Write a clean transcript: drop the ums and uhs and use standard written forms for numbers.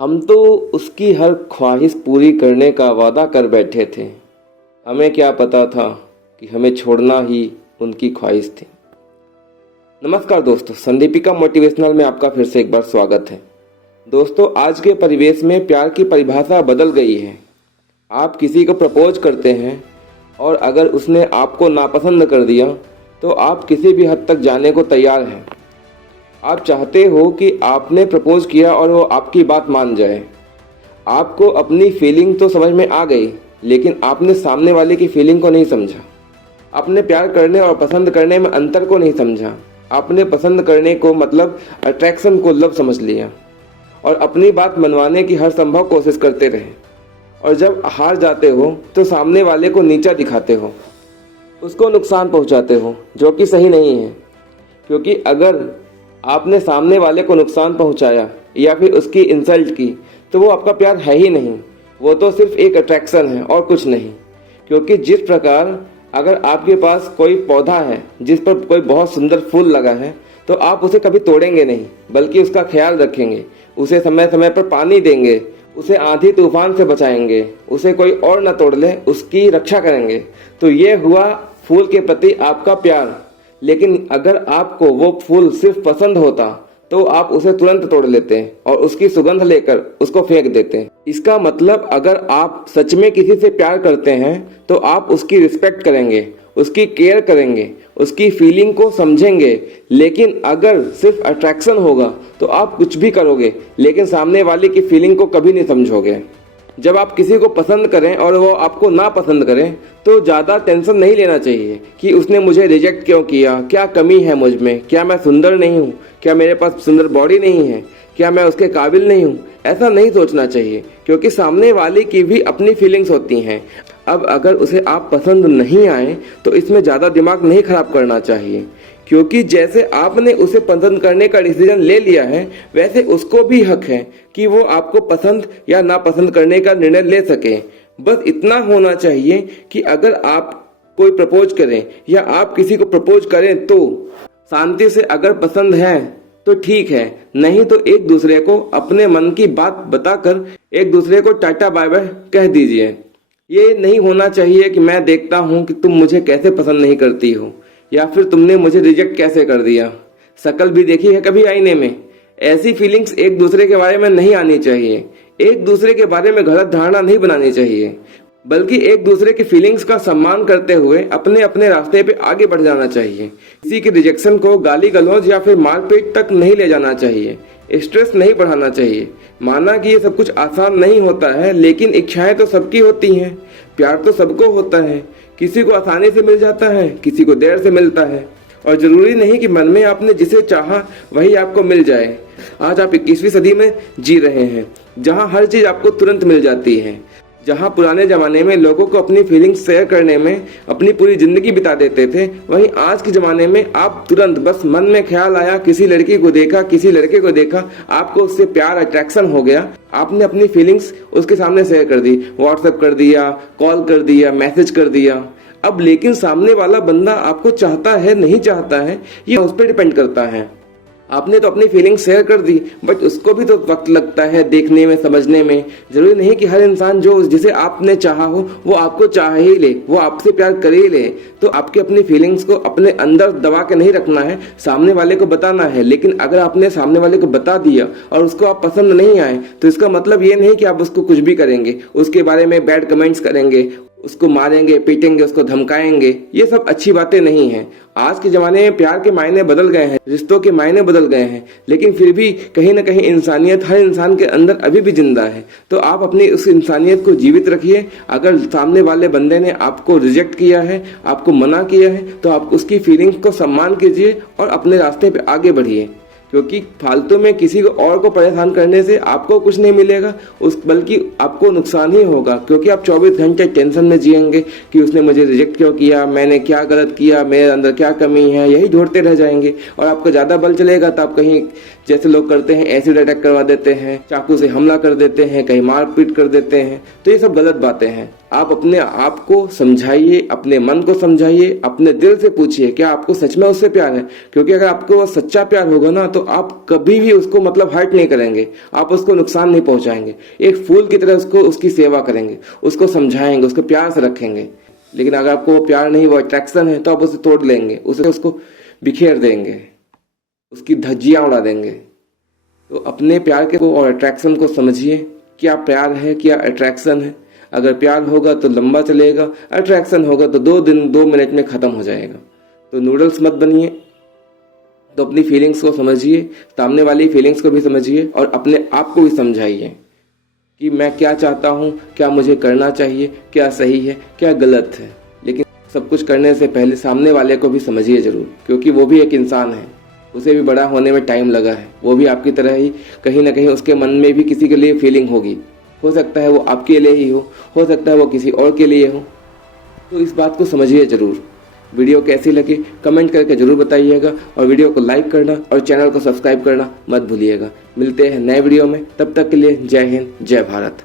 हम तो उसकी हर ख्वाहिश पूरी करने का वादा कर बैठे थे। हमें क्या पता था कि हमें छोड़ना ही उनकी ख्वाहिश थी। नमस्कार दोस्तों, संदीपिका मोटिवेशनल में आपका फिर से एक बार स्वागत है। दोस्तों, आज के परिवेश में प्यार की परिभाषा बदल गई है। आप किसी को प्रपोज करते हैं और अगर उसने आपको नापसंद कर दिया तो आप किसी भी हद तक जाने को तैयार हैं। आप चाहते हो कि आपने प्रपोज किया और वो आपकी बात मान जाए। आपको अपनी फीलिंग तो समझ में आ गई, लेकिन आपने सामने वाले की फीलिंग को नहीं समझा। आपने प्यार करने और पसंद करने में अंतर को नहीं समझा। आपने पसंद करने को मतलब अट्रैक्शन को लव समझ लिया और अपनी बात मनवाने की हर संभव कोशिश करते रहे। और जब हार जाते हो तो सामने वाले को नीचा दिखाते हो, उसको नुकसान पहुंचाते हो, जो कि सही नहीं है। क्योंकि अगर आपने सामने वाले को नुकसान पहुंचाया या फिर उसकी इंसल्ट की तो वो आपका प्यार है ही नहीं, वो तो सिर्फ एक अट्रैक्शन है और कुछ नहीं। क्योंकि जिस प्रकार अगर आपके पास कोई पौधा है जिस पर कोई बहुत सुंदर फूल लगा है तो आप उसे कभी तोड़ेंगे नहीं, बल्कि उसका ख्याल रखेंगे, उसे समय समय पर पानी देंगे, उसे आंधी तूफान से बचाएंगे, उसे कोई और न तोड़ ले उसकी रक्षा करेंगे। तो ये हुआ फूल के प्रति आपका प्यार। लेकिन अगर आपको वो फूल सिर्फ पसंद होता तो आप उसे तुरंत तोड़ लेते और उसकी सुगंध लेकर उसको फेंक देते। इसका मतलब अगर आप सच में किसी से प्यार करते हैं तो आप उसकी रिस्पेक्ट करेंगे, उसकी केयर करेंगे, उसकी फीलिंग को समझेंगे। लेकिन अगर सिर्फ अट्रैक्शन होगा तो आप कुछ भी करोगे लेकिन सामने वाले की फीलिंग को कभी नहीं समझोगे। जब आप किसी को पसंद करें और वो आपको ना पसंद करें तो ज़्यादा टेंशन नहीं लेना चाहिए कि उसने मुझे रिजेक्ट क्यों किया, क्या कमी है मुझ में, क्या मैं सुंदर नहीं हूँ, क्या मेरे पास सुंदर बॉडी नहीं है, क्या मैं उसके काबिल नहीं हूँ। ऐसा नहीं सोचना चाहिए, क्योंकि सामने वाले की भी अपनी फीलिंग्स होती हैं। अब अगर उसे आप पसंद नहीं आए तो इसमें ज़्यादा दिमाग नहीं खराब करना चाहिए, क्योंकि जैसे आपने उसे पसंद करने का डिसीजन ले लिया है वैसे उसको भी हक है कि वो आपको पसंद या नापसंद करने का निर्णय ले सके। बस इतना होना चाहिए कि अगर आप कोई प्रपोज करें या आप किसी को प्रपोज करें तो शांति से, अगर पसंद है तो ठीक है, नहीं तो एक दूसरे को अपने मन की बात बताकर एक दूसरे को टाटा बाय बाय कह दीजिए। ये नहीं होना चाहिए कि मैं देखता हूँ कि तुम मुझे कैसे पसंद नहीं करती हो या फिर तुमने मुझे रिजेक्ट कैसे कर दिया, शक्ल भी देखी है कभी आईने में। ऐसी फीलिंग्स एक दूसरे के बारे में नहीं आनी चाहिए। एक दूसरे के बारे में गलत धारणा नहीं बनानी चाहिए, बल्कि एक दूसरे की फीलिंग्स का सम्मान करते हुए अपने अपने रास्ते पे आगे बढ़ जाना चाहिए। किसी के रिजेक्शन को गाली गलौज या फिर मारपीट तक नहीं ले जाना चाहिए, स्ट्रेस नहीं बढ़ाना चाहिए। माना कि ये सब कुछ आसान नहीं होता है, लेकिन इच्छाएं तो सबकी होती हैं, प्यार तो सबको होता है। किसी को आसानी से मिल जाता है, किसी को देर से मिलता है, और जरूरी नहीं कि मन में आपने जिसे चाहा वही आपको मिल जाए। आज आप 21वीं सदी में जी रहे हैं, जहां हर चीज आपको तुरंत मिल जाती है। जहां पुराने जमाने में लोगों को अपनी फीलिंग्स शेयर करने में अपनी पूरी जिंदगी बिता देते थे, वहीं आज के जमाने में आप तुरंत बस मन में ख्याल आया, किसी लड़की को देखा, किसी लड़के को देखा, आपको उससे प्यार अट्रैक्शन हो गया, आपने अपनी फीलिंग्स उसके सामने शेयर कर दी, व्हाट्सएप कर दिया, कॉल कर दिया, मैसेज कर दिया। अब लेकिन सामने वाला बंदा आपको चाहता है नहीं चाहता है ये उस पर डिपेंड करता है। आपने तो अपनी फीलिंग्स शेयर कर दी, बट उसको भी तो वक्त लगता है देखने में, समझने में। जरूरी नहीं कि हर इंसान जो जिसे आपने चाहा हो वो आपको चाह ही ले, वो आपसे प्यार कर ही ले। तो आपकी अपनी फीलिंग्स को अपने अंदर दबा के नहीं रखना है, सामने वाले को बताना है। लेकिन अगर आपने सामने वाले को बता दिया और उसको आप पसंद नहीं आए तो इसका मतलब ये नहीं कि आप उसको कुछ भी करेंगे, उसके बारे में बैड कमेंट्स करेंगे, उसको मारेंगे, पीटेंगे, उसको धमकाएंगे। ये सब अच्छी बातें नहीं हैं। आज के ज़माने में प्यार के मायने बदल गए हैं, रिश्तों के मायने बदल गए हैं, लेकिन फिर भी कहीं ना कहीं इंसानियत हर इंसान के अंदर अभी भी जिंदा है। तो आप अपनी उस इंसानियत को जीवित रखिए। अगर सामने वाले बंदे ने आपको रिजेक्ट किया है, आपको मना किया है, तो आप उसकी फीलिंग्स को सम्मान कीजिए और अपने रास्ते पे आगे बढ़िए। क्योंकि फालतू में किसी को और को परेशान करने से आपको कुछ नहीं मिलेगा, बल्कि आपको नुकसान ही होगा। क्योंकि आप 24 घंटे टेंशन में जिएंगे कि उसने मुझे रिजेक्ट क्यों किया, मैंने क्या गलत किया, मेरे अंदर क्या कमी है, यही ढूंढते रह जाएंगे। और आपका ज़्यादा बल चलेगा तो आप कहीं, जैसे लोग करते हैं, एसिड अटैक करवा देते हैं, चाकू से हमला कर देते हैं, कहीं मारपीट कर देते हैं। तो ये सब गलत बातें हैं। आप अपने आप को समझाइए, अपने मन को समझाइए, अपने दिल से पूछिए क्या आपको सच में उससे प्यार है। क्योंकि अगर आपको वो सच्चा प्यार होगा ना तो आप कभी भी उसको मतलब हर्ट नहीं करेंगे, आप उसको नुकसान नहीं पहुंचाएंगे। एक फूल की तरह उसको उसकी सेवा करेंगे, उसको समझाएंगे, उसको प्यार से रखेंगे। लेकिन अगर आपको वो प्यार नहीं, वो अट्रैक्शन है, तो आप उसे तोड़ लेंगे, उसको बिखेर देंगे, उसकी धज्जियां उड़ा देंगे। तो अपने प्यार के को और अट्रैक्शन को समझिए, क्या प्यार है क्या अट्रैक्शन है। अगर प्यार होगा तो लंबा चलेगा, अट्रैक्शन होगा तो 2 मिनट में खत्म हो जाएगा। तो नूडल्स मत बनिए। तो अपनी फीलिंग्स को समझिए, सामने वाली फीलिंग्स को भी समझिए और अपने आप को भी समझाइए कि मैं क्या चाहता हूँ, क्या मुझे करना चाहिए, क्या सही है क्या गलत है। लेकिन सब कुछ करने से पहले सामने वाले को भी समझिए जरूर, क्योंकि वो भी एक इंसान है, उसे भी बड़ा होने में टाइम लगा है। वो भी आपकी तरह ही कहीं ना कहीं उसके मन में भी किसी के लिए फीलिंग होगी। हो सकता है वो आपके लिए ही हो सकता है वो किसी और के लिए हो। तो इस बात को समझिए जरूर। वीडियो कैसी लगी कमेंट करके जरूर बताइएगा और वीडियो को लाइक करना और चैनल को सब्सक्राइब करना मत भूलिएगा। मिलते हैं नए वीडियो में, तब तक के लिए जय हिंद जय भारत।